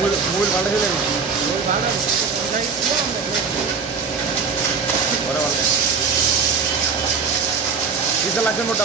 मूल वाले ले मूल वाला दिखाई दिया हमने और वाले इसे लाचन मोटा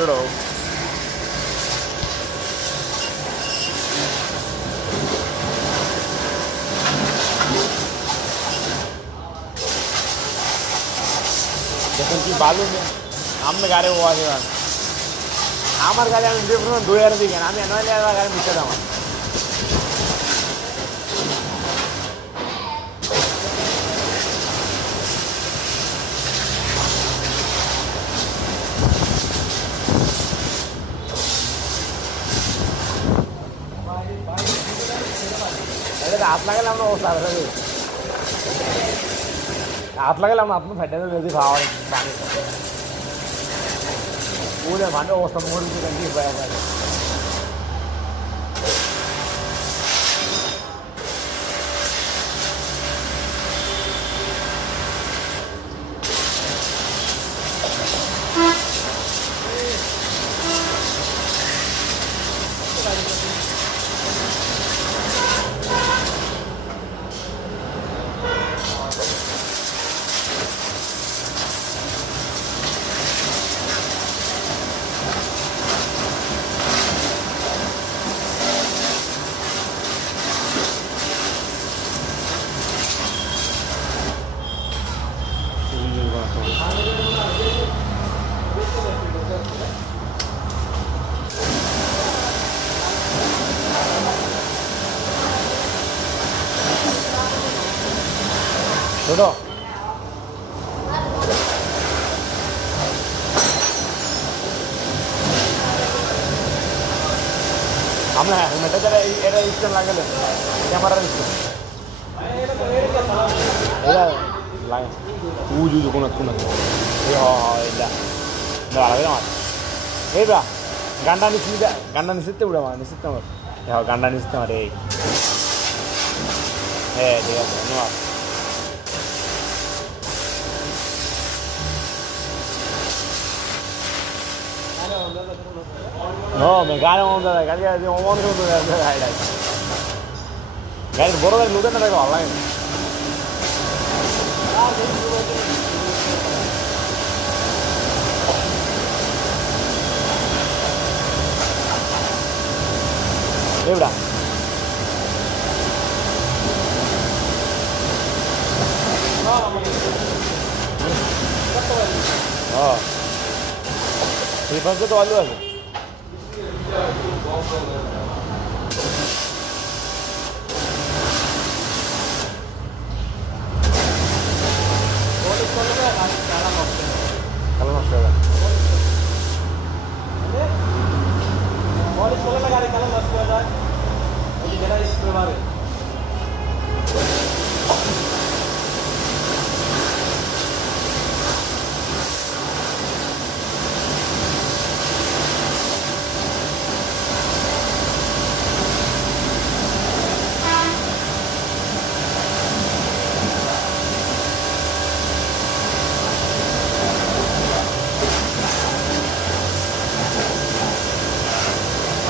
जोड़ो जैसे कि बालू में हमने गाड़ी वो आगे हमारे गाड़ी हम डिफरेंट 2000 दी गए हमें नॉन लेवा गाड़ी मिलता था हाथ लगे हम हाथ लगे हम अपने फटे में भाव पानी पूरे भांडे वो सब मोड़ की गंदी पाया छोड़ो हमने हेलमेट जरा एरा इस्टन लागले कैमरा इस्टन एरा लाइन ऊजू कोन ए इला लागले मार ए बा गंडा निसिते उड़ा मार निसिते मार गंडा निसिते मार ए ठीक है धन्यवाद No, me gana onda da galia de un montón de highlights. Guys, boro da luda na daga online. Ebra. Oh. ये फंस तो आलू है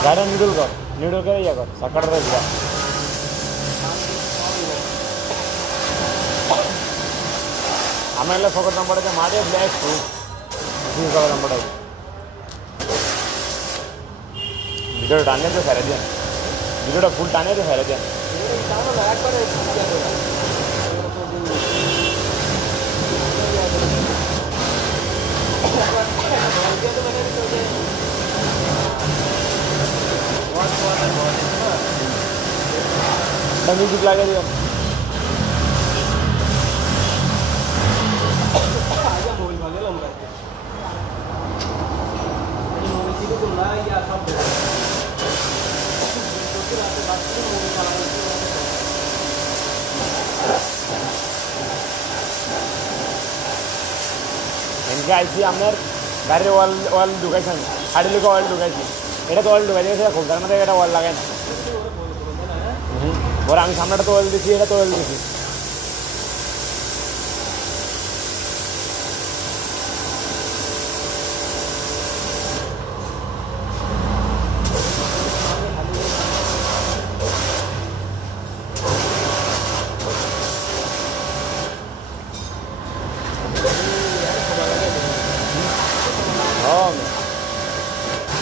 गाड़ी नीडल कर या कर सकड़ रे दिया हमें फोकट नंबर है मारे ब्लैक टू ठीक है नंबर है वीडियो डालने तो सारे दिन वीडियो फुल डालने तो सारे दिन म्यूजिक लगा दिया या 100 আজকে আইসি আপনার গাড়ির ওয়াল ঢুকাইছি আমি হাড়ি লোকে অয়েল ঢুকাইছি এটা তো অয়েল ঢুকাইছি সেটা খুলতার মধ্যে এটা অয়েল লাগাই না ওরা আমি সামনেটা তো অয়েল দিছি এটা তো অয়েল দিছি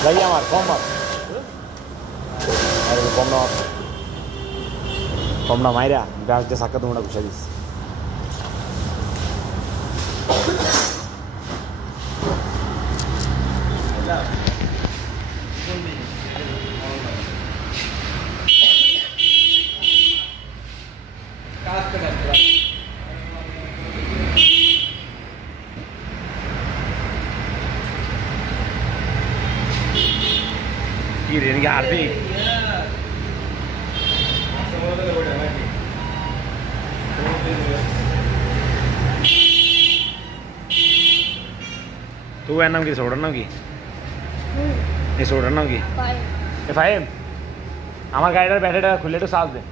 lagi আমার কম মার আরে কম না মাইরা গাছ দিয়ে সাক্কা তোমরা গুছা দিস কি রে নিকে হারবি तू है नाम की सोडर नाम की ये सोडर नाम की फाइव हमारे गाड़ी बैठे खुले तो साथ दे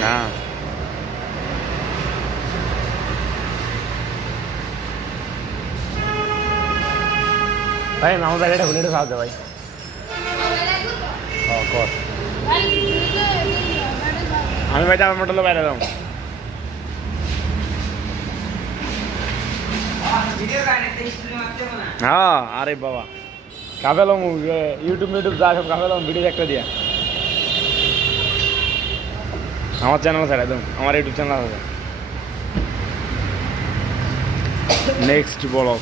ना भाई मामा बैठे खुले तो साथ दे भाई हमें बैठा मोटर लो बैठा हूँ हाँ अरे बाबा काफे लो यूट्यूब जा सब काफे लो वीडियो देखते दिया हमारे चैनल से एकदम हमारे यूट्यूब चैनल है next blog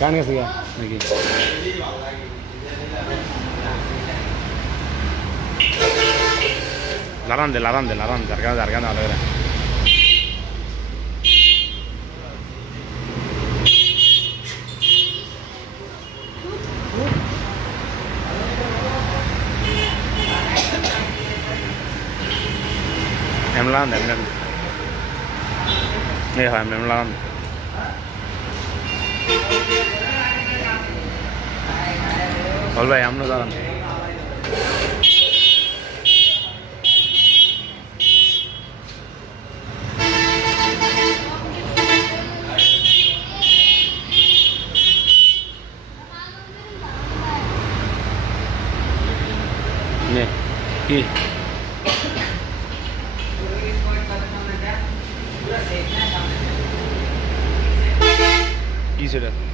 Kan nggak sih ya? Lagi. Larande, jargan ada ya. Emlan. Iya, emlan. बोल भाई हम लोग ने की सेटा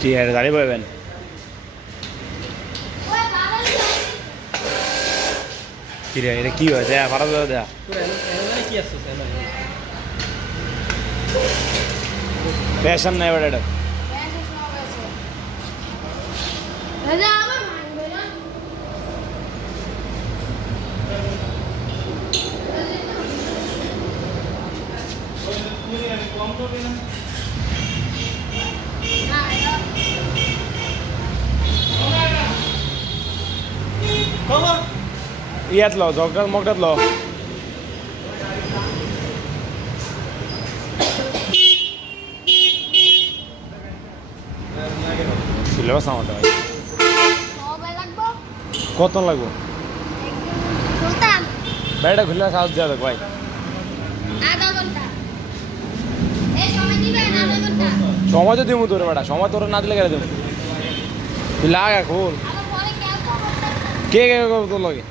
কি আর গাড়ি পাবেন কি রে এটা কি হয়েছে ভাড়া দেওয়া দেয়া ফ্যাশন নাই বেটা ইয়াত লো জগদাল মগদাত লো সিলেবাস আমাদের ভাই কত লাগবো বাইরে খুললে সাহায্য দেওয়া দেখ ভাই সময় তো দিব তোর বেটা সময় তোর না দিলে গেলে দেবো তুই লাগা খোল কে কে করবো তোর লগে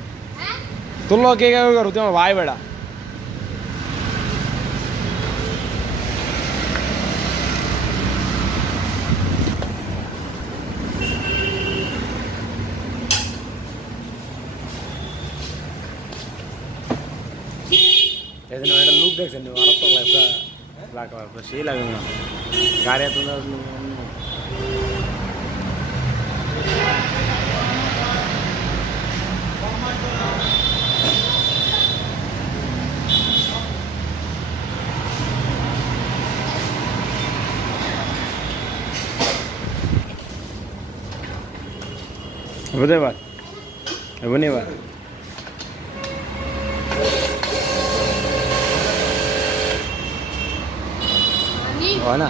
তোর লগে কে কে করবো তুই আমার ভাই বেটা এদিন একটা লুক দেখছেন আরো তো লাগা সেই লাগে না গাড়ি এত বুঝতে পার এবার এবার হয় না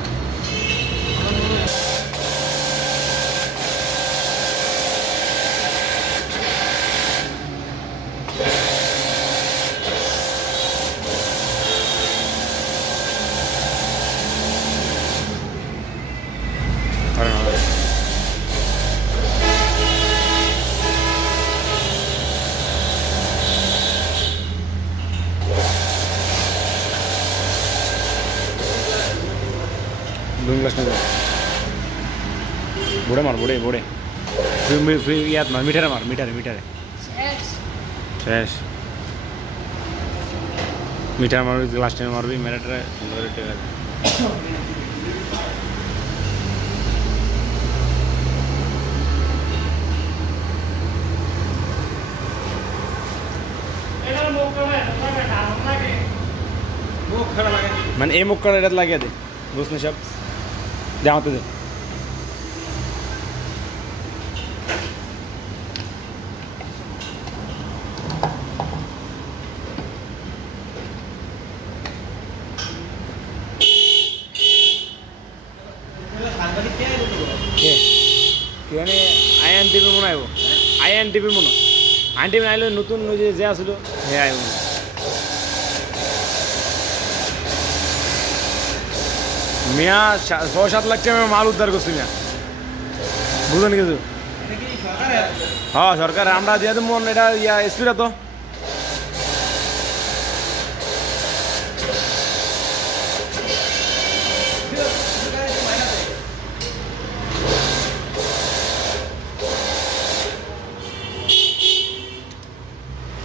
बुढ़े मार बुढ़े बुढ़े याद मार मीठे मार मीठे शेष मीठा मार लास्ट टाइम मार भी मेरा मैंने ये मुक्का लगे दे दोस्त ने सब जाओ तो दे INTP মনে আইব INTP মনে INTP আইলে নতুন যে আছিল হে আইব মিয়া 6-7 লাখ টাকা মাল উদ্ধার করছি মিয়া বুঝলেন কিছু হ্যাঁ সরকার আমরা দিয়ে দেবো এটা ইয়া এসপিরা তো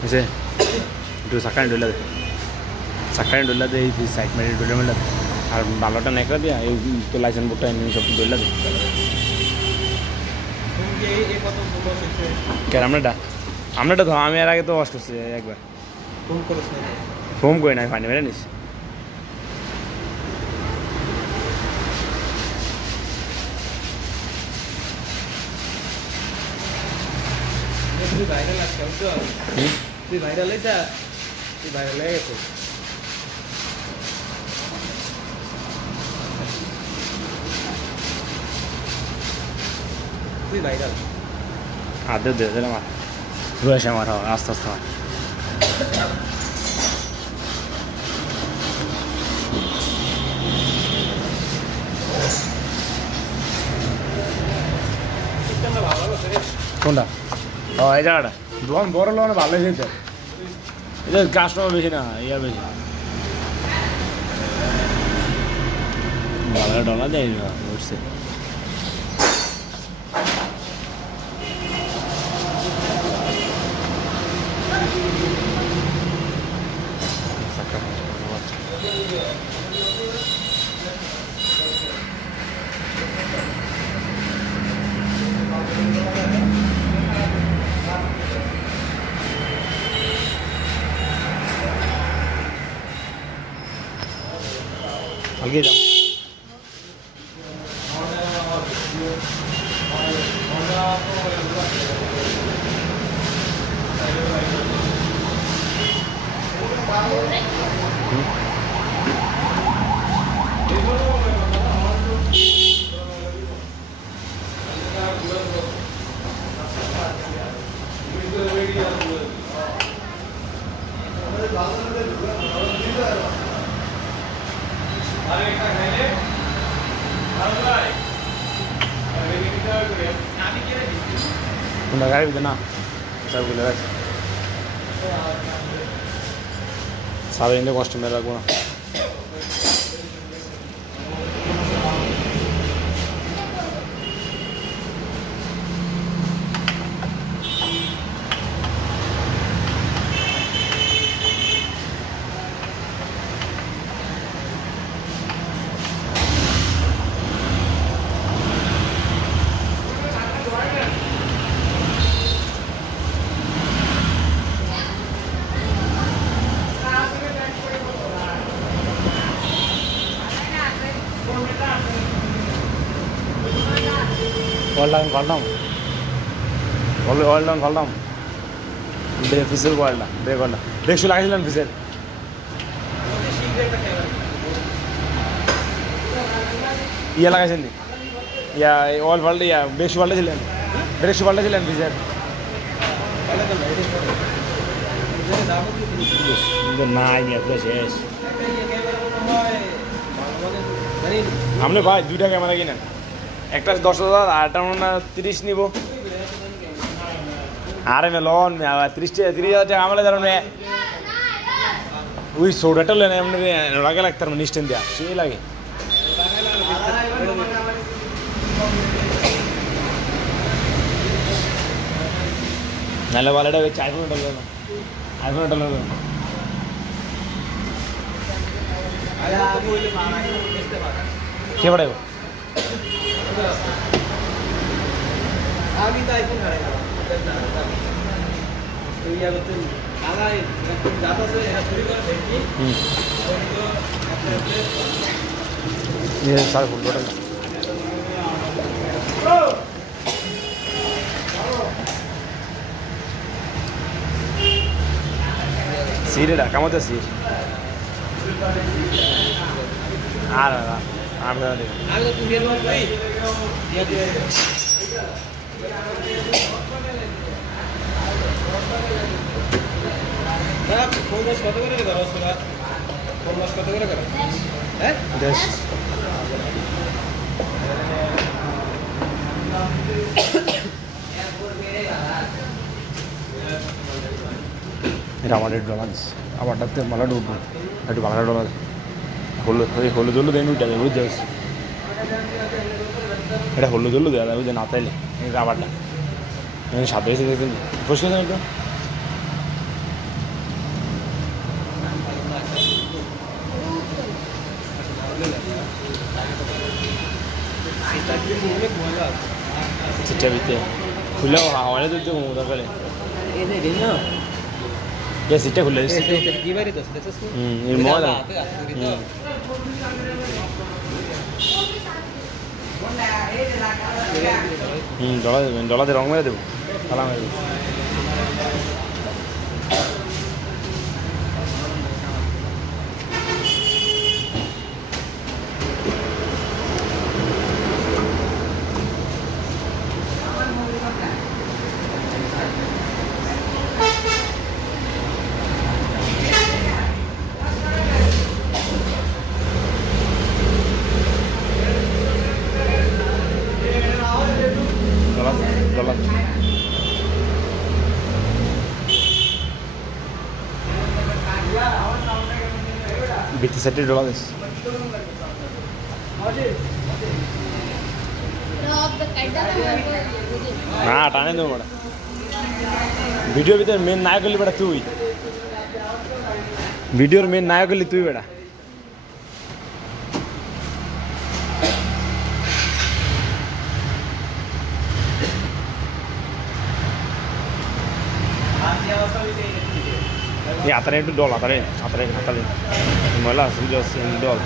ऐसे जो सकाळ डोला दे साइड में डोला मिला और बालोटा नहीं कर दिया ये तो लाइसेंस बुकटा इन सब डोला दे कैमराटा আমরাটা তো আমি এর আগে তো কষ্ট হচ্ছে একবার ফোন করে নাই পানি মেরে নিস ভাইরাল আছে তো তুই ভাইরাল এটা তুই ভাইরাল হয়ে গেছে তুই ভাইরাল আদে দে দে আমার রয়েছে আমার আস্তে আস্তে কোনটা ও এই জায়গাটা দোকান বড় লোক ভালো হয়েছে এটা কাস্টমার বেশি না ইয়ার বেশি ভালো ডলার দেয় না বুঝছে आगे जाओ Una gabi de na sabe que le sabe inde customer alguna All down, call down. All down, call down. Break whistle, call down. Break call down. Break should like whistle. Yeah, like I said. Yeah, all world. Yeah, break should like whistle. Break should like whistle. The nine year process. हमने भाई दूसरा camera किना একটা 10,000 আরটা না 30 নিব আরে মে loan মে 30,000 টাকা আমলে ধরুন ওই সোডাটা লেনে এমনি লাগে লাগতার মানে নিশ্চিন্ত দেয়া সেই লাগে নালে ওয়ালেটা ওই আইফোন ডলার না আইফোন ডলার না আয়া বলে মারা কেসতে পারে কে বড় आगे तो आईफोन करेगा तो ये तो आला जाता से चोरी कर देखी ये सारे फुल टोटल सीरेडा कमोते सीर आ रहा आगे तो तुम ये लोग भाई ये फोन बस कत करे करो सुना फोन बस कत करे करो हैं 10 এটা আমাদের ডলার আমারটাতে মালা ডুব একটু বাংলা ডলার হলো হলো জল দেন উঠে যাবে বুঝছিস এটা হলো জল দেয়া যাবে যে না তাইলে এই রাবারটা আমি সাথে এসে দেখেন প্রশ্ন জানি তো চিঠা বিতে খুলে হাওয়ালে দিতে ঘুমো দরকারে এই যে দিন না ये सीटें खुले सीटें की बारी तो ये मॉल है डॉलर दे रंग में दे साला में $30. With $30. না টানে দেবো বেটা ভিডিওর ভিতরে মেন নায়ক হলি বেটা তুই ভিডিওর মেন নায়ক হলি তুই বেটা atrás do dólar, atrás. Mala, sujo $100.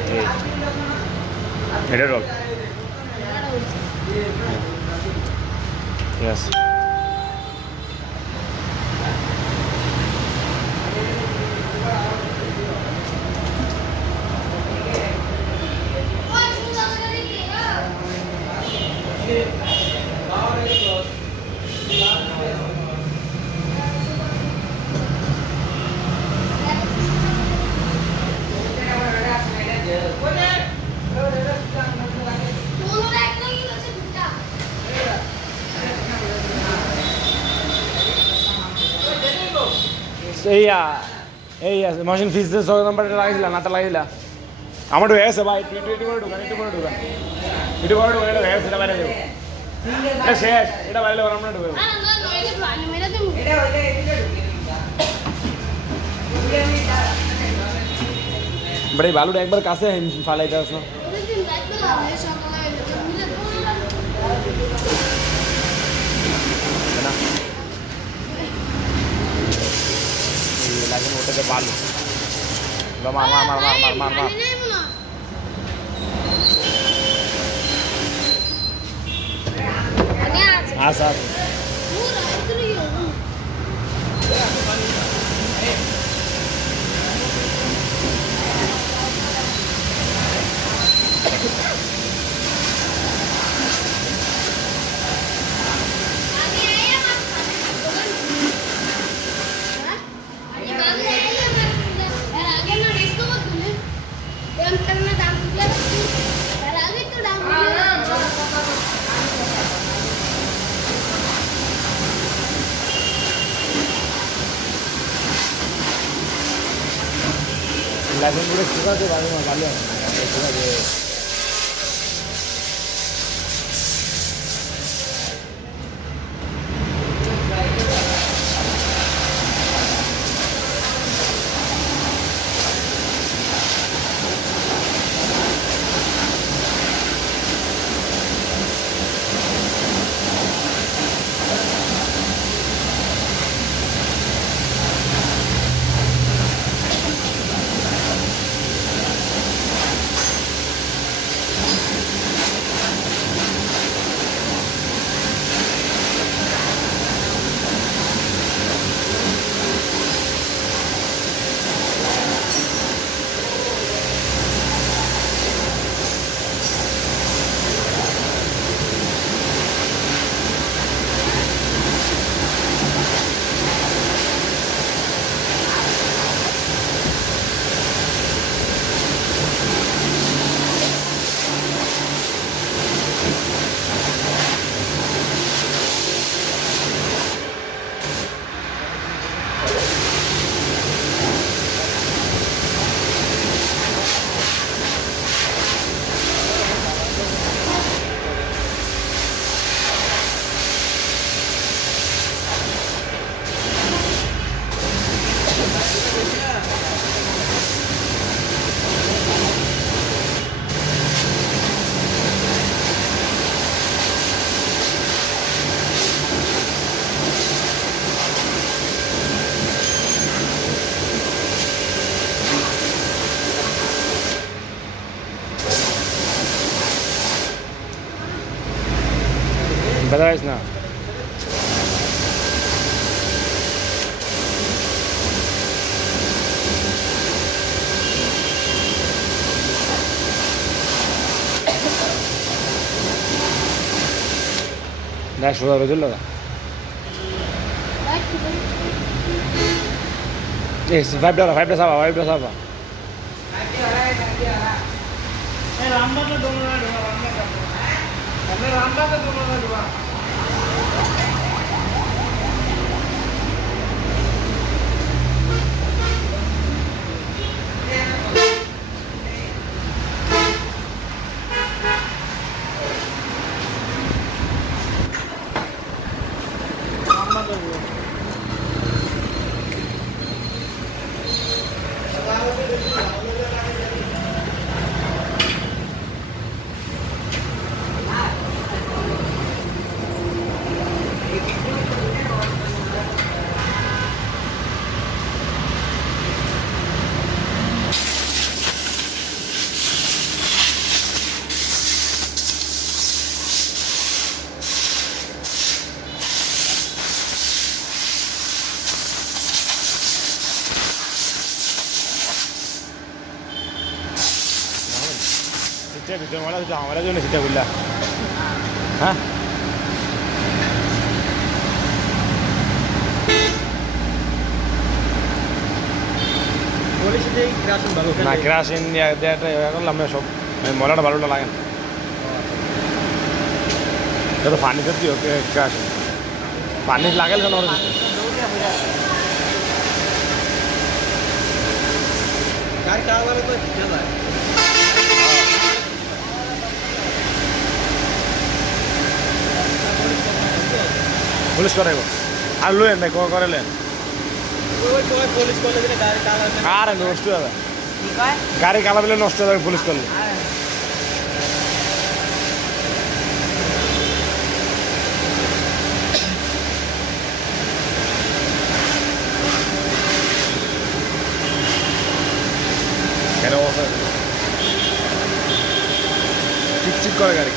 $100. Yes. এই মেশিন ফিস দিয়ে 6 নাম্বারটা লাগাইছিলা নাটা লাগাইছিলা আমার হয়ে গেছে ভাই একটু করে ঢুকান এটা হয়ে গেছে এটা বাইরে যাবো এটা শেষ এটা বাইরে যাবো আমরা ঢুকবো বড় এই বালুটা একবার কাছে ফালাইতে আসো না lagi mau ke Palu. Enggak mar. Asal. Langsung udah suka tuh baru mau kalian. Suka deh. Betul na. Dah sudah betul lah. $5 apa? Ramba সিটে ভিতরে ময়লা হচ্ছে আমার জন্য সিটে বুঝলা হ্যাঁ না কেরাসিন দেওয়াটা করলাম না সব ময়লাটা ভালোটা লাগে না তো পানি তো কি কেরাসিন পানি লাগালে কেন পুলিশ করাইব আর লইন না করেলেন আর নষ্ট হবে গাড়ি কালা পেলে নষ্ট হবে পুলিশ করলে কেন চিকচিক করে গাড়ি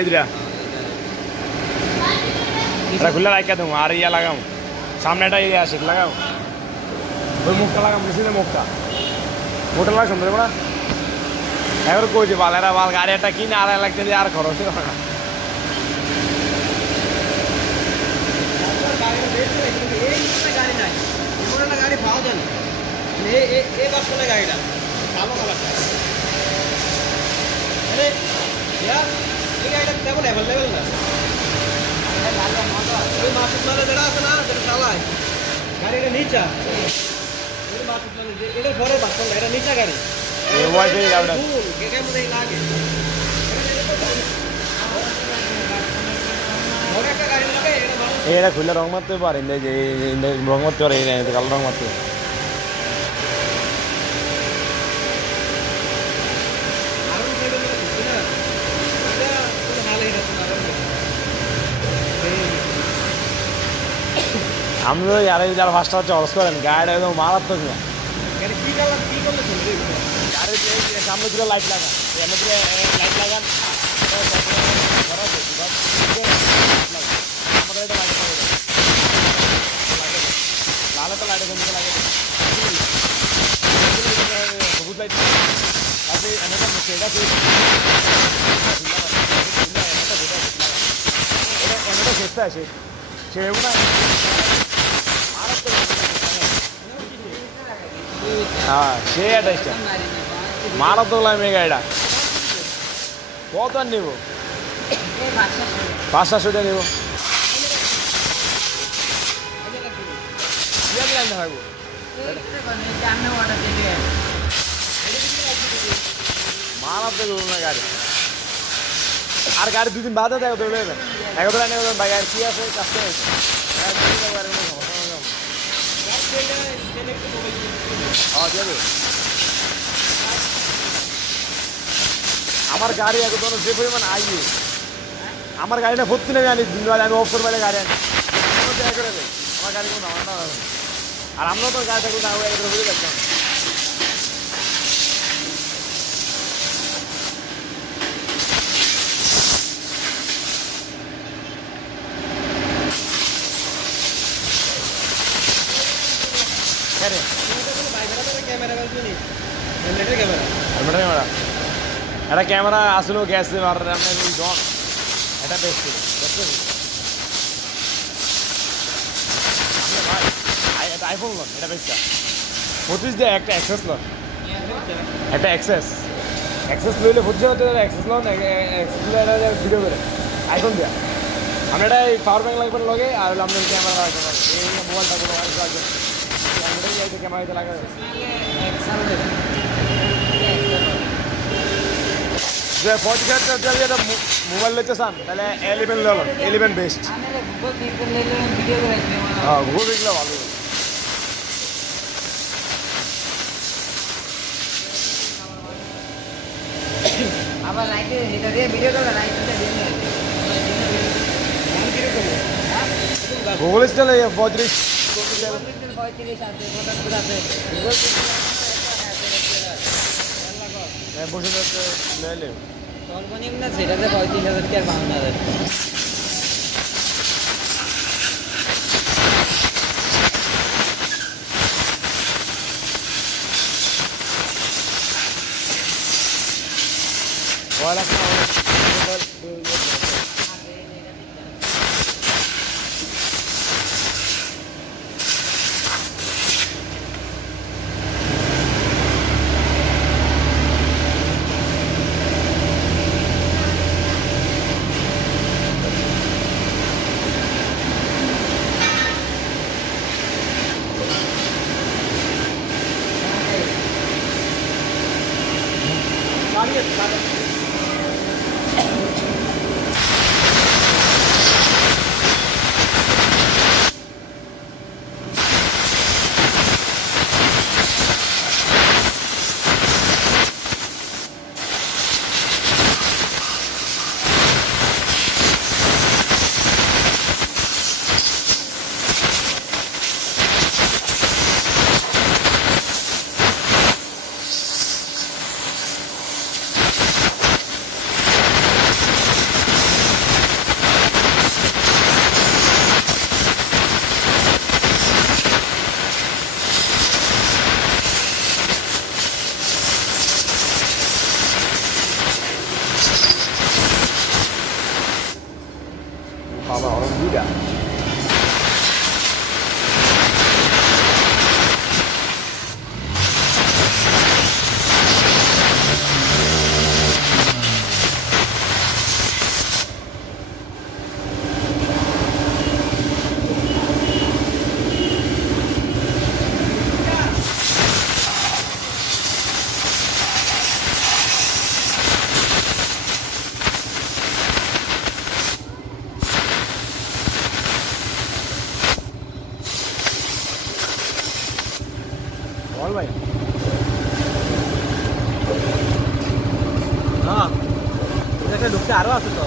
এদিরা এটা খুলে রাখা দেবো আর ইয়া লাগাও সামনেটা ইয়ে আছে লাগাও ওই মুখটা লাগাম বেশি মুখটা মোটা লাগা সুন্দর না এবার কইছে বালেরা বাল গাড়ি একটা কিনে আর লাগছে আর খরচ না গাড়ি পাওয়া যায় না এই বাসনে গাড়িটা কালো কালারটা আরে এই গাড়িটা তেমন অ্যাভেলেবেল না ওই মাসুদ মালে যেটা আছে না যেটা চালায় গাড়িটা নিচা ওই মাসুদ মালে এটা ঘরে বাসন এটা নিচা গাড়ি ওয়াইফাই গাড়িটা কেমন লাগে ঘরে একটা গাড়ি লাগে এটা খুলে রং মারতে পারে যে রং মারতে পারে কালো রং মারতে আমি তো যারা ফার্স্ট হচ্ছে অরস করেন গাড়িটা একদম মারাত্মক না গাড়ির সামনে দিকে লাইট লাগান এমনি দিকে লাইট লাগান লালে তো লাইটে কমিতে লাগে সবুজ লাইট তারপরে এনেটা সেটা এনেটা শেষটা আসে সেও না হ্যাঁ সে অ্যাটাচটা মারাত্মক লাগে গাড়িটা কত আর নেব 500 টাকা নেব থাকবো মারাত্মক গাড়ি আর গাড়ি দুদিন বাদে দেখো তো একদম গাড়ি কি আছে কাজটা হয়েছে আমার গাড়ি একদম যে পরিমাণ আইয়ে আমার গাড়িটা ভর্তি নেবে আনি দিন আমি অফসর বাইরে গাড়ি আনি আমার গাড়ি কোনো ধারণা আর আমরাও তো গাড়ি থাকলে একদম বুঝে দেখলাম এটা ক্যামেরা আসলো গ্যাস ডন এটা বেস্ট এটা আইফোন লোন এটা বেস্টটা 25 দিয়ে একটা অ্যাক্সেস লোন একটা অ্যাক্সেস অ্যাক্সেস লইলে বুঝতে হতে অ্যাক্সেস লোন অ্যাক্সেস লইলে ভিডিও করে আইফোন দেওয়া আমি এটা এই পাওয়ার ব্যাংক লাগবে লগে আর হলো আপনার ক্যামেরা লাগবে এই মোবাইলটা কোনো লাগবে ক্যামেরা দিতে লাগে যে 40,000 টাকা মোবাইল নিতে চান তাহলে 11 বেস্ট হ্যাঁ গুগল দেখলে ভালো আবার রাইটে এটা দিয়ে ভিডিও করলে রাইটটা দিয়ে নিয়ে গুগল স্টাইলে 35 আছে ফটোগ্রাফ আছে গুগল বসে নিলে সর্বনিম্ন সেটাতে 35,000 কি আর 52,000 Wala ka Baba orang juga. বল ভাই হ্যাঁ এটা ঢুকতে আরো আছে তো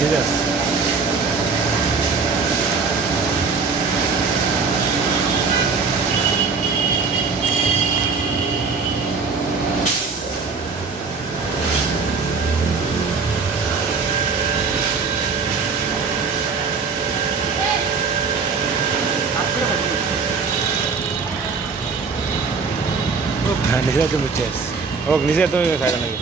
serius Nisa itu mucis. Oh, Nisa itu saya lagi.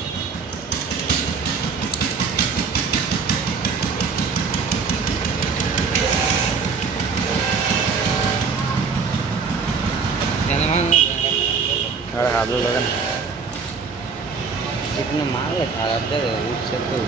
Ada kabel kan? कितना माल है खराब दे उठ से तो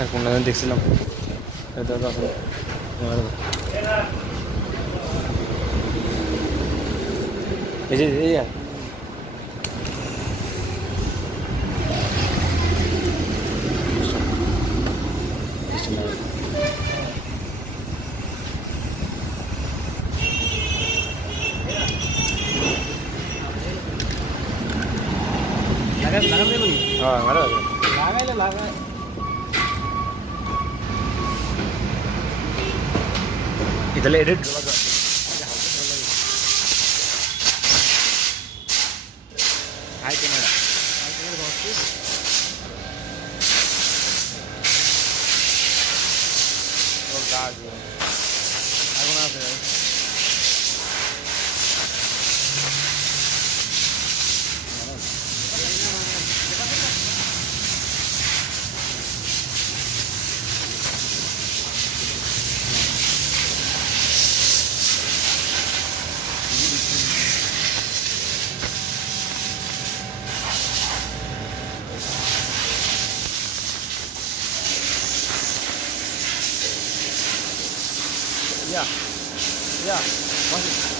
আর কোনটা দেখছিলাম এটা তো আসলে এই যে লাগাতে বলি হ্যাঁ ভালো আছে লাগাইলে লাগাই ಇದೆಲ್ಲ ಎಡಿಟ್ ಆಯ್ತು madam Yeah. Yeah. Watch it.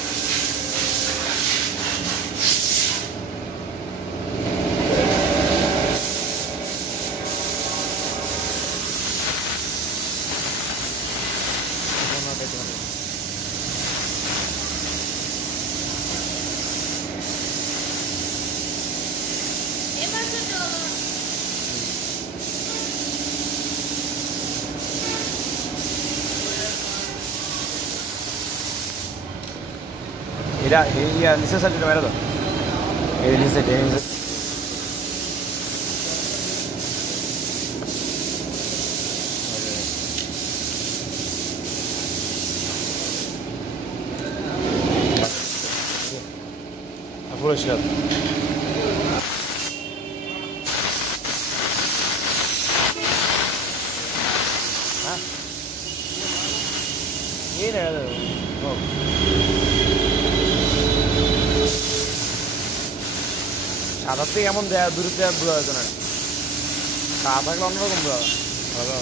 Mira, ya dice salir de verdad. Dice que Apuro şirat. Ha? İyi nerede? Oh. সাদার থেকে এমন দেয় দূরত্বে বোঝা যেত না সাদা থাকলে অন্যরকম বোঝা ভালো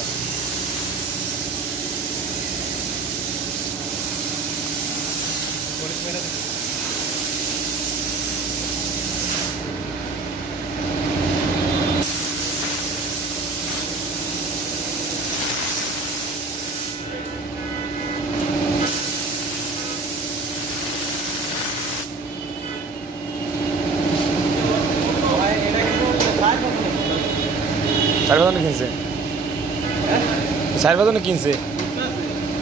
সার্বাদনে কিনছে সার্বাদনে কিনছে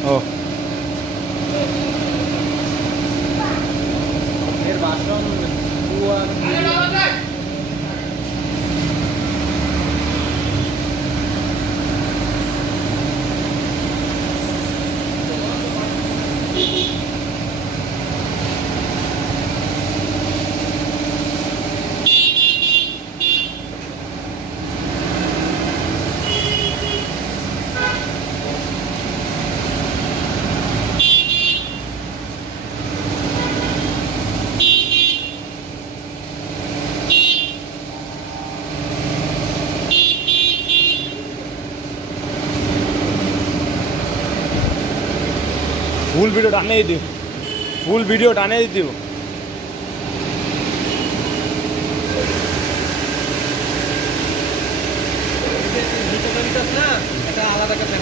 ও এর বাসন ফুল ভিডিও টানে দিও ফুল ভিডিও টানে দিও এটা আলাদা কথা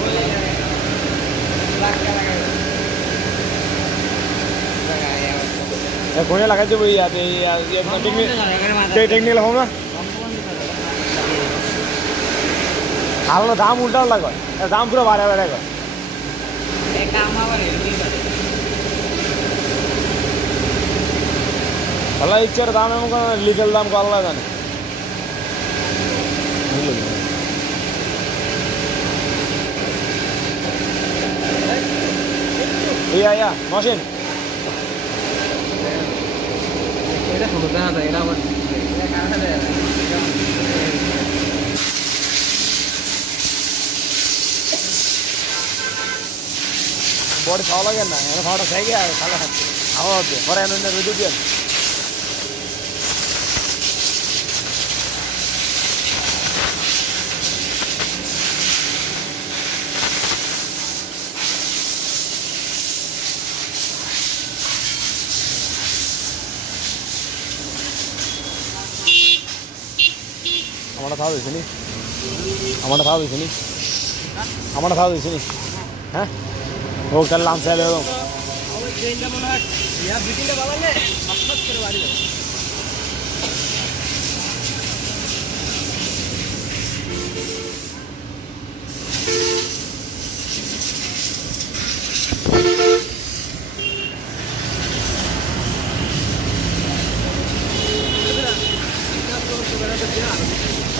কোনে লাগাই দেবো টেকনিক্যাল হবো না আলাদা দাম উল্টাও লাগবে দাম পুরো বাড়ে বাড়ে গেল ভালো ইচ্ছার দাম এমন লিগেল দাম কল জানে ইয়া মশিন এটা ছোট দেখা যায় এটা আবার বডি খাওয়া লাগে না এনে খাওয়াটা খাই গিয়ে খাওয়া খাচ্ছে খাওয়া হচ্ছে পরে এনে রুদু দিয়ে আমারটা খাওয়া হয়েছে নি আমারটা খাওয়া হয়েছে নি আমার খাওয়া দিয়েছি হ্যাঁ ও তাহলে লাঞ্চ চাইলে আমার ট্রেনটা মনে হয় ইয়া বিটিংটা বাবালে হঠাৎ করে বাড়ি যাবে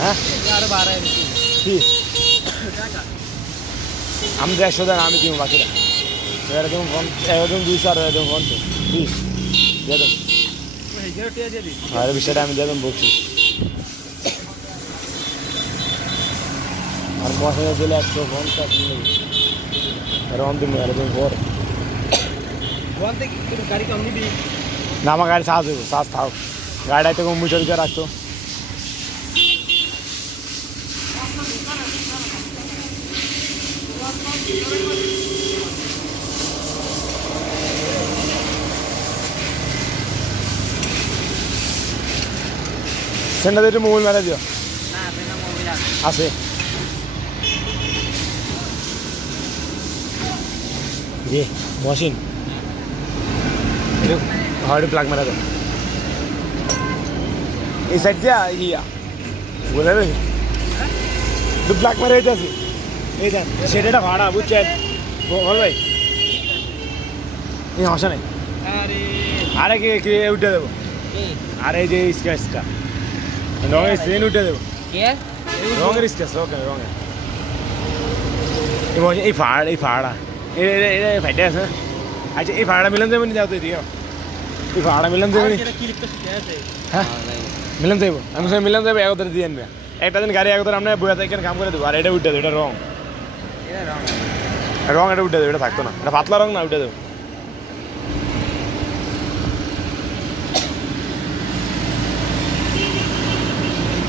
হ্যাঁ আর 12 কি টাকা আমি 100 টাকা আমি দিব বাকিটা এরকম ফোন এরকম 200 আর এরকম ফোন 20 দিয়ে দেন ওই গেরটিয়া দিয়ে দি আর বিষয়টা আমি দিয়ে দেন বলছি আর মশলা দিলে 100 ফোন তা দিলে এরকম দিন এরকম পর বলতে কি তুমি গাড়ি কম নিবি না আমার গাড়ি সাজ হইব সাজ থাও গাড়িতে কম্পিউটার দিয়ে রাখতো সেন্টার দিয়ে মোবাইল মেরে দিও না আপনি মোবাইল আছে জি মশিন হার্ড প্লাগ মেরা দাও এই সাইড দিয়া ইয়া বলে রে দু প্লাগ মেরে দিতেছি এই দেন সেটা ভাড়া বুঝছেন বল ভাই এই সমস্যা নেই আরে আরে কি উঠে দেবো কি আরে যে স্কেচটা রঙের চেন উঠে দেবো কে রঙের স্কেচ ওকে রঙের এই ফাড়া এই ফাইটে আছে আচ্ছা এই ফাড়া মিলন যাবে নি যাও তো দিও এই ফাড়া মিলন যাবে নি এটা ক্লিপটা শিখে আছে হ্যাঁ মিলন যাইব আমি সব মিলন যাবে একদরে দিয়ে আনবে একটা দিন গাড়ি একদরে আমরা বইয়া থেকে কাম করে দেবো আর এটা উঠে দেবো এটা রং এটা রং রং এটা উঠে দেবো এটা থাকতো না এটা পাতলা রং না উঠে দেবো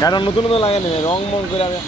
গাড়ি নতুন নতুন লাগে নি রং মং করে আমি